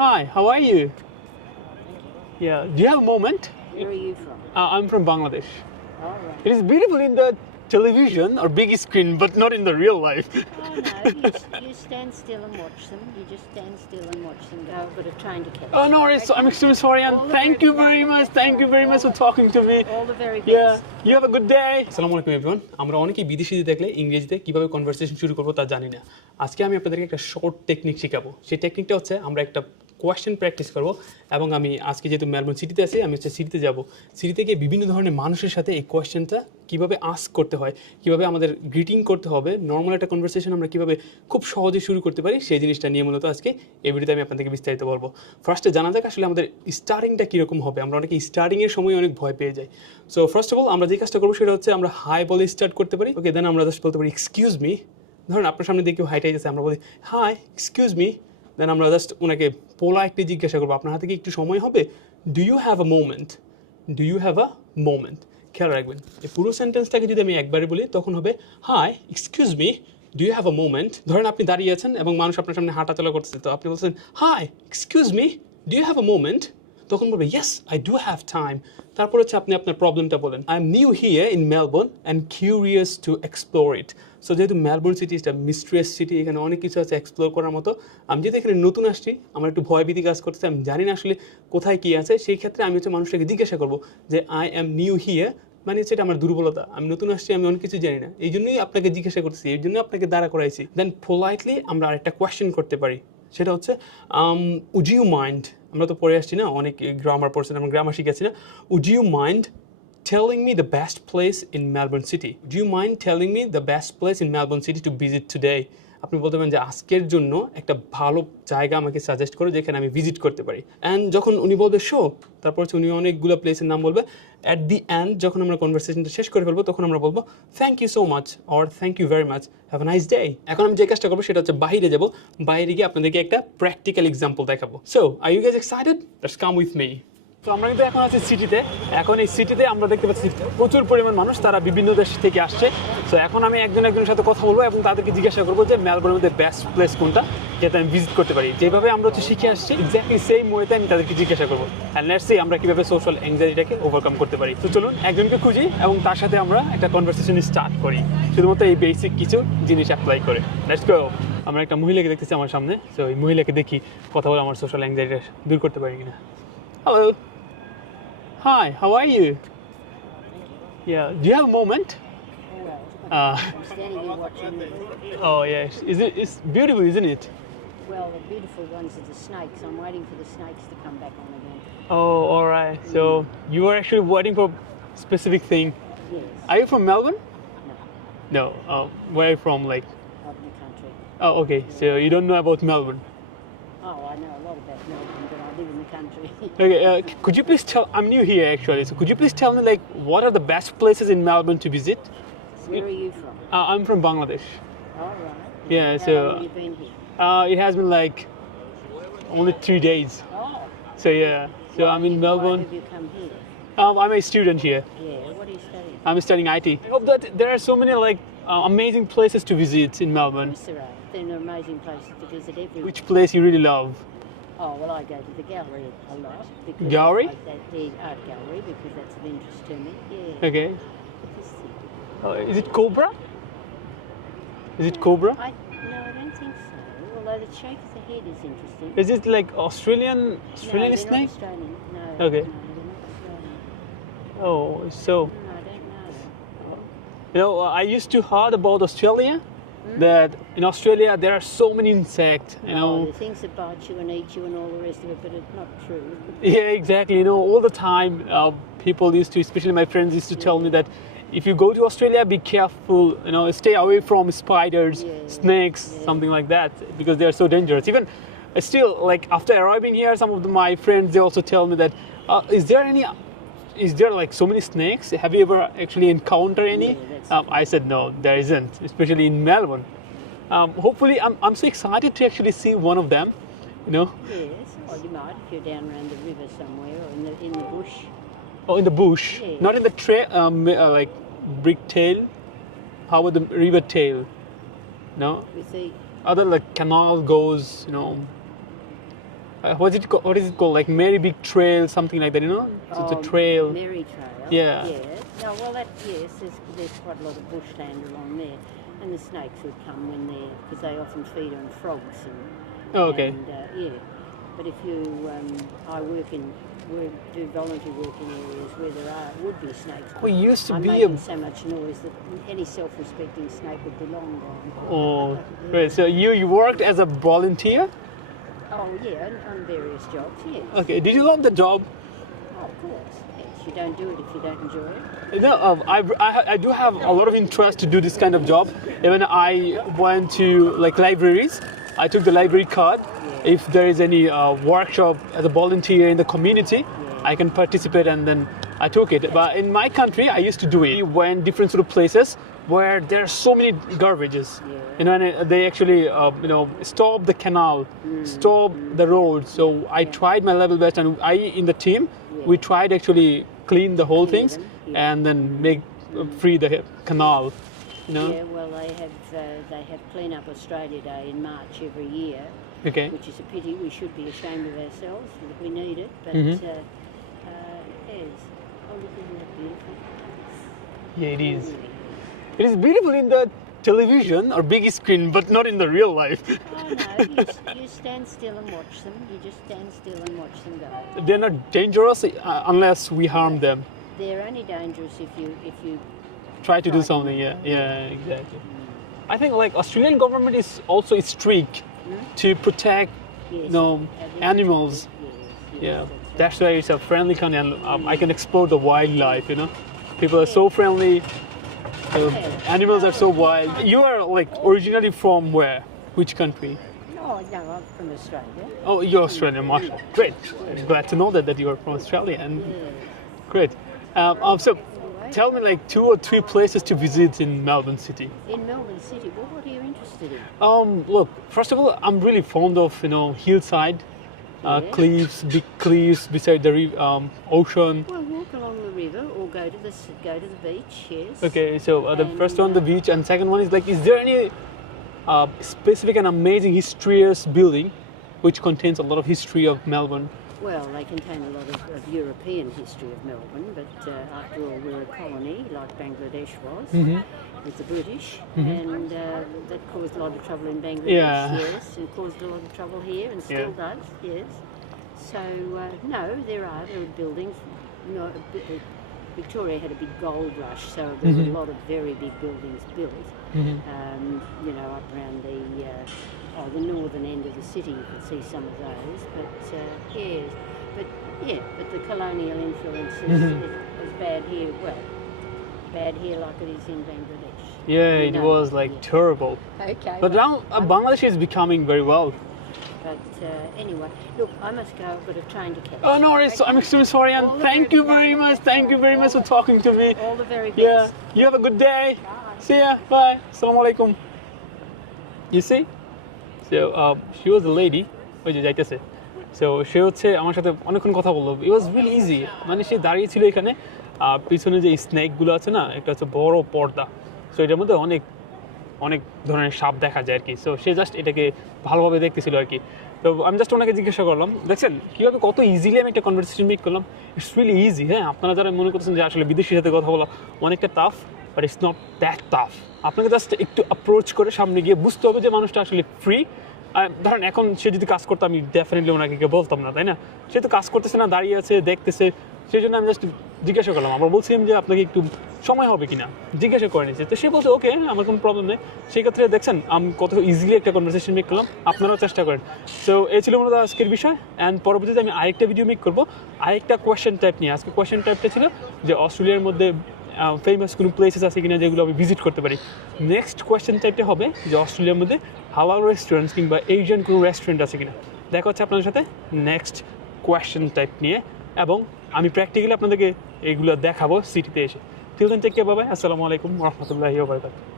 Hi, how are you? Yeah, do you have a moment? Where are you from? I'm from Bangladesh. All right. It is beautiful in the television or big screen, but not in the real life. Oh no, you stand still and watch them. You just stand still and watch them go. I've got a train to catch. Oh no worries, I'm extremely sorry All and the thank you very best. much. Thank you very much for talking to me. All the very Yeah, best. you have a good day. আসসালামু আলাইকুম এভরিওয়ান। আমরা অনেকেই বিদেশিতে দেখলে ইংরেজিতে কিভাবে কনভারসেশন শুরু করব তা জানি না। আজকে আমি আপনাদেরকে একটা শর্ট টেকনিক শেখাবো। সেই টেকনিকটা হচ্ছে আমরা একটা কোয়েশ্চেন প্র্যাকটিস করব এবং আমি আজকে যেহেতু মেলবোর্ন সিটিতে আছি আমি হচ্ছে সিটিতে যাব। সিটিতে গিয়ে বিভিন্ন ধরনের মানুষের সাথে এই কোয়েশ্চেনটা কিভাবে আস্ক করতে হয়, কিভাবে আমাদের গ্রিটিং করতে হবে, নর্মাল একটা কনভারসেশন আমরা কিভাবে খুব সহজে শুরু করতে পারি সেই জিনিসটা নিয়ে মূলত আজকে এই ভিডিওতে আমি আপনাদেরকে বিস্তারিত বলবো। ফার্স্টে জানা যাক আসলে আমাদের স্টার্টিংটা কীরকম হবে। আমরা অনেকে স্টার্টিংয়ের সময় অনেক ভয় পেয়ে যাই। সো ফার্স্ট অফ অল আমরা যে কাজটা করবো সেটা হচ্ছে আমরা হাই বলে স্টার্ট করতে পারি। ওকে, দেন আমরা জাস্ট বলতে পারি এক্সকিউজ মি। ধরুন আপনার সামনে দিয়ে কেউ হাইটাই যাচ্ছে, আমরা বলি হাই এক্সকিউজ মি। দেন আমরা জাস্ট ওনাকে পোলাইটলি জিজ্ঞাসা করবো আপনার হাতে কি একটু সময় হবে, do you have a moment, do you have a moment. খেয়াল রাখবেন এই পুরো সেন্টেন্সটাকে যদি আমি একবারে বলি তখন হবে hi excuse me, do you have a moment. ধরেন আপনি দাঁড়িয়ে আছেন এবং মানুষ আপনার সামনে হাঁটাচলা করতেছে, তো আপনি বলছেন hi excuse me, do you have a moment. তখন বলবে yes I do have time. তারপর হচ্ছে আপনি আপনার প্রবলেমটা বলেন। I am new here in Melbourne and curious to explore it. So যেহেতু মেলবোর্ন সিটি একটা মিস্ট্রিয়াস সিটি, এখানে অনেক কিছু আছে এক্সপ্লোর করার মতো। আমি যেহেতু এখানে নতুন আসছি, আমার একটু ভয়ভীতি কাজ করতেছে, আমি জানি না আসলে কোথায় কী আছে। সেই ক্ষেত্রে আমি হচ্ছে মানুষটাকে জিজ্ঞাসা করবো যে আই এম নিউ হিয়ার, মানে হচ্ছে এটা আমার দুর্বলতা, আমি নতুন আসছি, আমি অনেক কিছু জানি না, এই জন্যই আপনাকে জিজ্ঞাসা করতেছি, এই জন্য আপনাকে দাঁড়া করাইছি। দেন পোলাইটলি আমরা আরেকটা কোয়েশ্চেন করতে পারি, সেটা হচ্ছে উড ইউ মাইন্ড। আমরা তো পড়ে আসছি না, অনেক গ্রামার পড়ছেন, আমরা গ্রামার শিখেছি না। Would you mind telling me the best place in Melbourne City? Do you mind telling me the best place in Melbourne City to visit today? আপনি বলতে পারেন যে আজকের জন্য একটা ভালো জায়গা আমাকে সাজেস্ট করো যেখানে আমি ভিজিট করতে পারি। অ্যান্ড যখন উনি বলবে শো, তারপর হচ্ছে উনি অনেকগুলো প্লেসের নাম বলবে। অ্যাট দি এন্ড যখন আমরা কনভারসেশনটা শেষ করে ফেলবো তখন আমরা বলবো thank you so much or thank you very much, have a nice day. এখন আমি যে কাজটা করবো সেটা হচ্ছে বাইরে যাবো, বাইরে গিয়ে আপনাদেরকে একটা প্র্যাকটিক্যাল এক্সাম্পল দেখাবো। So are you guys excited? Let's come with me. তো আমরা কিন্তু এখন আছি সিটিতে। এখন এই সিটিতে আমরা দেখতে পাচ্ছি প্রচুর পরিমাণ মানুষ, তারা বিভিন্ন দেশ থেকে আসছে। তো এখন আমি একজনের সাথে কথা বলবো এবং তাদেরকে জিজ্ঞাসা করবো যে মেলবোর্নের মধ্যে বেস্ট প্লেস কোনটা যেটা আমি ভিজিট করতে পারি। যেভাবে আমরা হচ্ছে শিখে আসছি এক্স্যাক্টলি সেম ওয়েতে আমি তাদেরকে জিজ্ঞাসা করবো। অ্যান্ড লেটস সি আমরা কীভাবে সোশ্যাল অ্যাংজাইটিটাকে ওভারকাম করতে পারি। তো চলুন একজনকে খুঁজি এবং তার সাথে আমরা একটা কনভারসেশন স্টার্ট করি, শুধুমাত্র এই বেসিক কিছু জিনিস অ্যাপ্লাই করে। Let's go. আমরা একটা মহিলাকে দেখতেছি আমার সামনে, তো এই মহিলাকে দেখি কথা বলে আমার সোশ্যাল অ্যাংজাইটিটা দূর করতে পারি কিনা। Hello. Hi, how are you? Yeah, do you have a moment? I'm standing here watching them. Oh yes, it's beautiful, isn't it? Well, the beautiful ones are the snakes. I'm waiting for the snakes to come back on again. Oh, all right. So you are actually waiting for a specific thing. Yes. Are you from Melbourne? No, No. Where are you from? Like, out in the country. oh, okay. So you don't know about Melbourne. Oh, I know a lot about Melbourne, but I live in the country. Okay. Could you please tell? I'm new here actually. So could you please tell me like what are the best places in Melbourne to visit? Where are you from? I'm from Bangladesh. All right. Yeah. How So long have you been here? it has been like only 3 days. Oh. So yeah. So I'm in Why Melbourne. have you come here? I'm a student here. Yeah. What are you studying? I'm studying IT. I hope that there are so many like amazing places to visit in Melbourne. Yes, there are. There are amazing places to visit everywhere. Which place you really love? Oh, well, I go to the gallery a lot. Because Gallery? The art gallery, because that's of interest to me. Yeah. Okay. Just- Is it Cobra? Is it Cobra? No, I don't think so. Although the shape of the head is interesting. Is it like Australian no, they're snake? not Australian. No. Okay. No, they're not Australian. Oh, so No, I don't know. you know, I used to heard about Australia. That in Australia there are so many insects. You Oh, know. the things that bite you and eat you and all the rest of it, but it's not true. Yeah, exactly. You know, all the time people used to, especially my friends, used to tell me that if you go to Australia, be careful. You know, stay away from spiders, Yeah. snakes, something like that, because they are so dangerous. Even still, like after arriving here, some of my friends they also tell me that is there like so many snakes? Have you ever actually encountered any? Yeah, that's I said no, there isn't, especially in Melbourne. Hopefully, I'm so excited to actually see one of them. You know. Yes, or you might if you're down around the river somewhere or in the bush. Oh, in the bush, Yeah. not in the like brick tail. How about the river tail? No, With the other like canal goes. You know, What is it called? Like Mary Big Trail, something like that, you know? It's a trail. Merry Trail. Yeah. Yeah. No, well, yes, there's quite a lot of bushland along there, and the snakes would come when they're because they often feed on frogs and. Oh, okay. And, yeah, but if you, I do volunteer work in areas where there would be snakes. We used to I'm be making so much noise that any self-respecting snake would be long gone. Oh, great. So you worked as a volunteer? Oh yeah, on various jobs. Yes. Okay. Did you love the job? Oh, of course. Yes. You don't do it if you don't enjoy it. No, I do have a lot of interest to do this kind of job. Even I went to like libraries. I took the library card. Yeah. If there is any workshop as a volunteer in the community, Yeah. I can participate, and then I took it. But in my country, I used to do it. We went different sort of places where there are so many garbages. Yeah. You know, and they actually stop the canal, stop the road. So I tried my level best, and in the team, we tried actually clean the whole Clear things them, yeah. and then make free the canal. You know? Yeah, well, they have Clean Up Australia Day in March every year, Okay. which is a pity. We should be ashamed of ourselves that we need it, but yes. Oh, look, isn't that beautiful? Yeah, it is. It is beautiful in the television or big screen, but not in the real life. Oh no, you stand still and watch them. You just stand still and watch them go. They're not dangerous unless we harm them. They're only dangerous if you Try to do something. Yeah, exactly. I think like Australian government is also strict to protect yes, animals. Yes, Yeah, that's that's why it's a friendly country, and I can explore the wildlife. You know, people are so friendly. Animals are so wild. You are like originally from where? Which country? right. Oh no, I'm from Australia. Oh, you're Australian, Marshall. Great. Glad to know that you are from Australia. And great. So, tell me like 2 or 3 places to visit in Melbourne City. In Melbourne City, well, what are you interested in? Look, first of all, I'm really fond of hillside, cliffs, big cliffs beside the ocean. Well, walk along the river or go to the beach. Yes. Okay, so the first one, the beach, and second one is like, is there any specific and amazing historious building which contains a lot of history of Melbourne? Well, they contain a lot of European history of Melbourne, but after all, we're a colony like Bangladesh was with the British, and that caused a lot of trouble in Bangladesh, Yeah. yes, and caused a lot of trouble here, and still does, yes. So, no, there are buildings. Victoria had a big gold rush, so there were a lot of very big buildings built. Up around the northern end of the city, you could see some of those. But but the colonial influence is bad here. Well, bad here like it is in Bangladesh. Yeah, it was like terrible. Okay. But now Bangladesh is becoming very well. But anyway, look, I must go. I've got a train to catch. Oh no worries, I'm extremely sorry, and All the thank very you best. very much. Thank you very much for talking to me. All the very best. Yeah, you have a good day. Bye. See ya. Bye. Assalamu alaikum. You see? So she was a lady. ওই যে যাইতেছে। So সে হচ্ছে আমার সাথে অনেকক্ষণ কথা বললো। It was really easy. মানে সে দাঁড়িয়ে ছিল এখানে, পিছনে যে স্নেকগুলো আছে না, একটা হচ্ছে বড় পর্দা। সো এটার মধ্যে অনেক অনেক ধরনের সাপ দেখা যায় আর কি। সো সে জাস্ট এটাকে ভালোভাবে দেখতেছিল আর কি। তো আমি জাস্ট ওনাকে জিজ্ঞাসা করলাম, দেখছেন কীভাবে কত ইজিলি আমি একটা কনভারসেশন মেক করলাম। It's really easy. হ্যাঁ, আপনারা যারা মনে করছেন যে আসলে বিদেশির সাথে কথা বলা অনেকটা tough, but it's not that tough. আপনাকে জাস্ট একটু অ্যাপ্রোচ করে সামনে গিয়ে বুঝতে হবে যে মানুষটা আসলে ফ্রি। ধরেন এখন সে যদি কাজ করতো আমি ডেফিনেটলি ওনাকে বলতাম না, তাই না? সে তো কাজ করতেছে না, দাঁড়িয়ে আছে, দেখতেছে, সেই জন্য আমি জাস্ট জিজ্ঞাসা করলাম। আমরা বলছিলাম যে আপনাকে একটু সময় হবে কিনা, জিজ্ঞাসা করে নিয়েছে। তো সে বলতে ওকে, আমার কোনো প্রবলেম নেই। সেক্ষেত্রে দেখছেন আমি কত ইজিলি একটা কনভারসেশন মেক করলাম। আপনারাও চেষ্টা করেন। সো এই ছিল মূলত আজকের বিষয়। অ্যান্ড পরবর্তীতে আমি আরেকটা ভিডিও মেক করবো আরেকটা কোয়েশ্চেন টাইপ নিয়ে। আজকে কোয়েশ্চেন টাইপটা ছিল যে অস্ট্রেলিয়ার মধ্যে ফেমাস কোনো প্লেসেস আছে কিনা যেগুলো আমি ভিজিট করতে পারি। নেক্সট কোয়েশ্চেন টাইপটা হবে যে অস্ট্রেলিয়ার মধ্যে হালাল রেস্টুরেন্টস কিংবা এশিয়ান কোনো রেস্টুরেন্ট আছে কিনা। দেখা হচ্ছে আপনাদের সাথে নেক্সট কোয়েশ্চেন টাইপ নিয়ে, এবং আমি প্র্যাকটিক্যালি আপনাদেরকে এইগুলো দেখাবো সিটিতে এসে। Till then take care, bye bye. আসসালামু আলাইকুম ওয়া রাহমাতুল্লাহি ওয়া বারাকাতুহু।